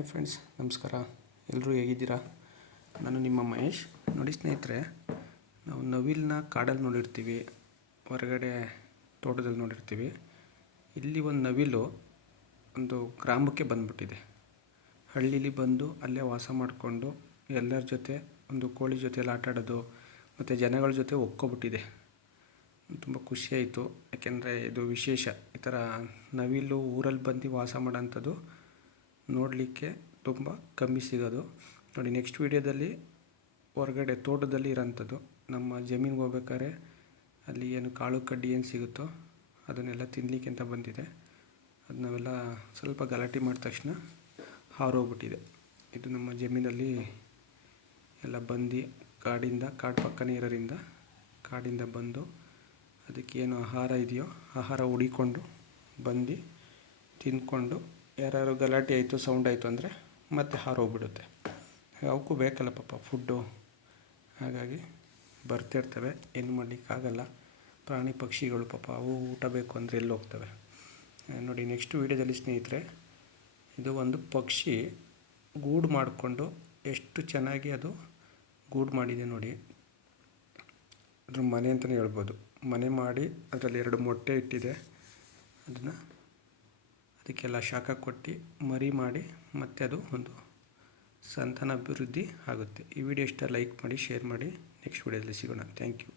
Hi friends, ನಮಸ್ಕಾರ. ಎಲ್ಲರೂ ಹೇಗಿದ್ದೀರಾ? ನಾನು ನಿಮ್ಮ ಮಹೇಶ್. ನೋಡಿ ಸ್ನೇಹಿತರೆ, ನಾವು ನವಿಲನ್ನ ಕಾಡಲ್ಲಿ ನೋಡಿರ್ತೀವಿ, ಹೊರಗಡೆ ತೋಟದಲ್ಲಿ ನೋಡಿರ್ತೀವಿ. ಇಲ್ಲಿ ಒಂದು ನವಿಲು ಒಂದು ಗ್ರಾಮಕ್ಕೆ ಬಂದುಬಿಟ್ಟಿದೆ. ಹಳ್ಳೀಲಿ ಬಂದು ಅಲ್ಲೇ ವಾಸ ಮಾಡಿಕೊಂಡು ಎಲ್ಲರ ಜೊತೆ ಒಂದು ಕೋಳಿ ಜೊತೆಯಲ್ಲಿ ಆಟ ಆಡೋದು ಮತ್ತು ಜನಗಳ ಜೊತೆ ಒಕ್ಕೊಬಿಟ್ಟಿದೆ. ತುಂಬ ಖುಷಿಯಾಯಿತು, ಯಾಕೆಂದರೆ ಇದು ವಿಶೇಷ. ಈ ಥರ ನವಿಲು ಊರಲ್ಲಿ ಬಂದು ವಾಸ ಮಾಡೋಂಥದ್ದು ನೋಡಲಿಕ್ಕೆ ತುಂಬ ಕಮ್ಮಿ ಸಿಗೋದು. ನೋಡಿ, ನೆಕ್ಸ್ಟ್ ವೀಡಿಯೋದಲ್ಲಿ ಹೊರಗಡೆ ತೋಟದಲ್ಲಿ ಇರೋಂಥದ್ದು, ನಮ್ಮ ಜಮೀನಿಗೆ ಹೋಗ್ಬೇಕಾದ್ರೆ ಅಲ್ಲಿ ಏನು ಕಾಳು ಕಡ್ಡಿ ಏನು ಸಿಗುತ್ತೋ ಅದನ್ನೆಲ್ಲ ತಿನ್ನಲಿಕ್ಕೆ ಅಂತ ಬಂದಿದೆ. ಅದು ನಾವೆಲ್ಲ ಸ್ವಲ್ಪ ಗಲಾಟೆ ಮಾಡಿದ ತಕ್ಷಣ ಹಾರೋಗ್ಬಿಟ್ಟಿದೆ. ಇದು ನಮ್ಮ ಜಮೀನಲ್ಲಿ ಎಲ್ಲ ಬಂದು ಕಾಡು ಪಕ್ಕನೇ ಇರೋದ್ರಿಂದ ಕಾಡಿಂದ ಬಂದು ಅದಕ್ಕೇನು ಆಹಾರ ಇದೆಯೋ ಆಹಾರ ಹುಡಿಕೊಂಡು ಬಂದು ತಿಂದ್ಕೊಂಡು ಯಾರು ಗಲಾಟೆ ಆಯಿತು, ಸೌಂಡ್ ಆಯಿತು ಅಂದರೆ ಮತ್ತೆ ಹಾರೋಗ್ಬಿಡುತ್ತೆ. ಅವಕ್ಕೂ ಬೇಕಲ್ಲ ಪಾಪ ಫುಡ್ಡು, ಹಾಗಾಗಿ ಬರ್ತಿರ್ತವೆ. ಏನು ಮಾಡಲಿಕ್ಕಾಗಲ್ಲ. ಪ್ರಾಣಿ ಪಕ್ಷಿಗಳು ಪಾಪ ಅವು ಊಟ ಬೇಕು ಅಂದರೆ ಎಲ್ಲಿ ಹೋಗ್ತವೆ. ನೋಡಿ, ನೆಕ್ಸ್ಟ್ ವೀಡಿಯೋದಲ್ಲಿ ಸ್ನೇಹಿತರೆ, ಇದು ಒಂದು ಪಕ್ಷಿ ಗೂಡು ಮಾಡಿಕೊಂಡು ಎಷ್ಟು ಚೆನ್ನಾಗಿ ಅದು ಗೂಡು ಮಾಡಿದೆ ನೋಡಿ. ಅದ್ರ ಮನೆ ಅಂತಲೇ ಹೇಳ್ಬೋದು. ಮನೆ ಮಾಡಿ ಅದರಲ್ಲಿ 2 ಮೊಟ್ಟೆ ಇಟ್ಟಿದೆ. ಅದಕ್ಕೆಲ್ಲ ಶಾಖ ಕೊಟ್ಟು ಮರಿ ಮಾಡಿ ಮತ್ತೆ ಅದು ಒಂದು ಸಂತಾನ ಅಭಿವೃದ್ಧಿ ಆಗುತ್ತೆ. ಈ ವಿಡಿಯೋ ಇಷ್ಟ ಲೈಕ್ ಮಾಡಿ, ಶೇರ್ ಮಾಡಿ. ನೆಕ್ಸ್ಟ್ ವಿಡಿಯೋದಲ್ಲಿ ಸಿಗೋಣ. Thank you.